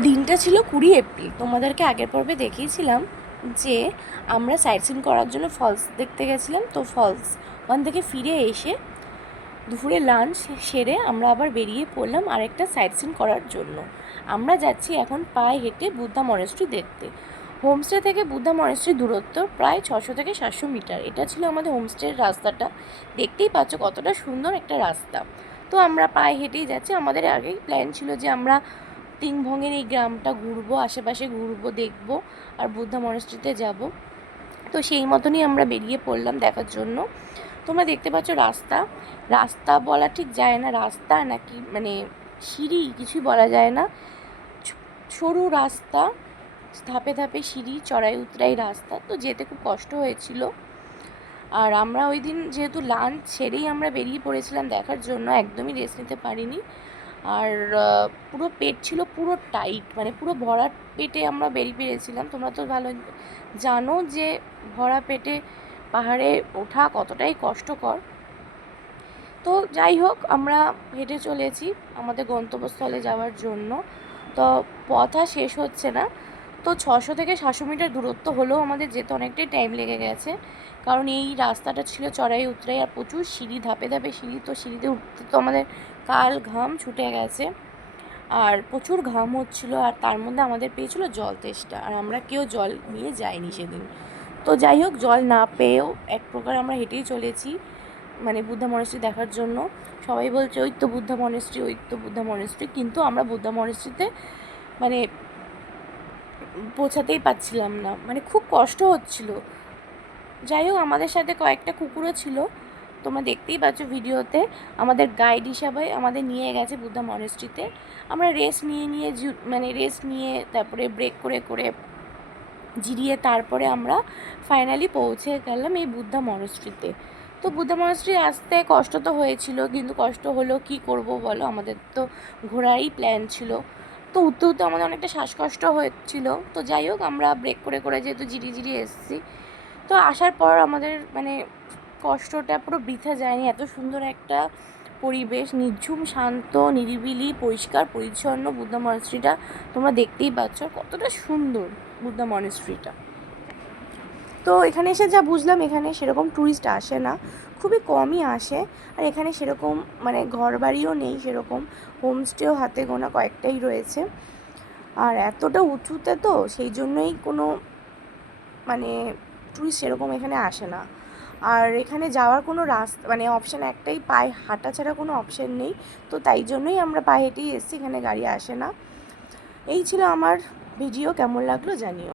দিনটা ছিল 20 এপ্রিল। তোমাদেরকে আগের পর্বে দেখিয়েছিলাম যে আমরা সাইট সিন করার জন্য ফলস দেখতে গেছিলাম। তো ফলস ওখান থেকে ফিরে এসে দুপুরে লাঞ্চ সেরে আমরা আবার বেরিয়ে পড়লাম আরেকটা সাইট সিন করার জন্য। আমরা যাচ্ছি এখন পায়ে হেঁটে বুদ্ধা মনেস্ট্রি দেখতে। হোমস্টে থেকে বুদ্ধা মনেস্ট্রির দূরত্ব প্রায় 600 থেকে 700 মিটার। এটা ছিল আমাদের হোমস্টের রাস্তাটা। দেখতেই পাচ্ছ কতটা সুন্দর একটা রাস্তা। তো আমরা পায়ে হেঁটেই যাচ্ছি। আমাদের আগেই প্ল্যান ছিল যে আমরা তিংভঙের এই গ্রামটা ঘুরবো, আশেপাশে ঘুরবো, দেখবো আর বুদ্ধা মনেস্ট্রিতে যাব। তো সেই মতনই আমরা বেরিয়ে পড়লাম দেখার জন্য। তোমরা দেখতে পাচ্ছ রাস্তা রাস্তা বলা ঠিক যায় না, রাস্তা নাকি মানে সিঁড়ি কিছুই বলা যায় না। সরু রাস্তা, ধাপে ধাপে সিঁড়ি, চড়াই উতরাই রাস্তা, তো যেতে খুব কষ্ট হয়েছিল। আর আমরা ওই দিন যেহেতু লাঞ্চ ছেড়েই আমরা বেরিয়ে পড়েছিলাম দেখার জন্য, একদমই রেস্ট নিতে পারিনি। আর পুরো পেট ছিল পুরো টাইট, মানে পুরো ভরা পেটে আমরা বেরিয়ে পেরেছিলাম। তোমরা তো ভালো জানো যে ভরা পেটে পাহাড়ে ওঠা কতটাই কষ্টকর। তো যাই হোক, আমরা হেঁটে চলেছি আমাদের গন্তব্যস্থলে যাওয়ার জন্য। তো পথ আর শেষ হচ্ছে না। তো 600 থেকে 700 মিটার দূরত্ব হলেও আমাদের যেতে অনেকটাই টাইম লেগে গেছে, কারণ এই রাস্তাটা ছিল চড়াই উতরাই আর প্রচুর সিঁড়ি, ধাপে ধাপে সিঁড়ি। তো সিঁড়িতে উঠতে তো আমাদের কাল ঘাম ছুটে গেছে আর প্রচুর ঘাম হচ্ছিলো। আর তার মধ্যে আমাদের পেয়েছিলো জল তেষ্টা, আর আমরা কেউ জল নিয়ে যাইনি সেদিন। তো যাই হোক, জল না পেয়েও এক প্রকার আমরা হেঁটেই চলেছি মানে বুদ্ধা মনেস্ট্রি দেখার জন্য। সবাই বলছে ওই তো বুদ্ধা মনেস্ট্রি, ওই তো বুদ্ধা মনেস্ট্রি, কিন্তু আমরা বুদ্ধা মনেস্ট্রিতে মানে পৌঁছাতেই পারছিলাম না, মানে খুব কষ্ট হচ্ছিল। যাই হোক, আমাদের সাথে কয়েকটা কুকুরও ছিল, তোমরা দেখতেই পাচ্ছ ভিডিওতে। আমাদের গাইড হিসাবে আমাদের নিয়ে গেছে বুদ্ধা মনেস্ট্রিতে। আমরা রেস্ট মানে রেস্ট নিয়ে তারপরে ব্রেক করে করে জিরিয়ে তারপরে আমরা ফাইনালি পৌঁছে গেলাম এই বুদ্ধা মনেস্ট্রিতে। তো বুদ্ধা মনেস্ট্রি আসতে কষ্ট তো হয়েছিল, কিন্তু কষ্ট হলো কি করব বলো, আমাদের তো ঘোরারই প্ল্যান ছিল। তো উঠতে উঠতে আমাদের অনেকটা শ্বাসকষ্ট হচ্ছিল। তো যাই হোক, আমরা ব্রেক করে করে যেহেতু জিরিয়ে এসেছি, তো আসার পর আমাদের মানে কষ্টটা পুরো বৃথা যায়নি। এত সুন্দর একটা পরিবেশ, নিঝুম, শান্ত, নিরিবিলি, পরিষ্কার পরিচ্ছন্ন বুদ্ধা মনেস্ট্রিটা তোমরা দেখতেই পাচ্ছ কতটা সুন্দর বুদ্ধা মনেস্ট্রিটা। তো এখানে এসে যা বুঝলাম, এখানে সেরকম ট্যুরিস্ট আসে না, খুবই কমই আসে। আর এখানে সেরকম মানে ঘর বাড়িও নেই, সেরকম হোমস্টেও হাতে গোনা কয়েকটাই রয়েছে। আর এতটা উঁচুতে তো সেই জন্যই কোনো মানে ট্যুরিস্ট সেরকম এখানে আসে না। আর এখানে যাওয়ার কোনো রাস্তা মানে অপশান একটাই, পায়ে হাঁটা ছাড়া কোনো অপশান নেই। তো তাই জন্যই আমরা পায়ে হেঁটেই এসেছি, এখানে গাড়ি আসে না। এই ছিল আমার ভিডিও, কেমন লাগলো জানিও।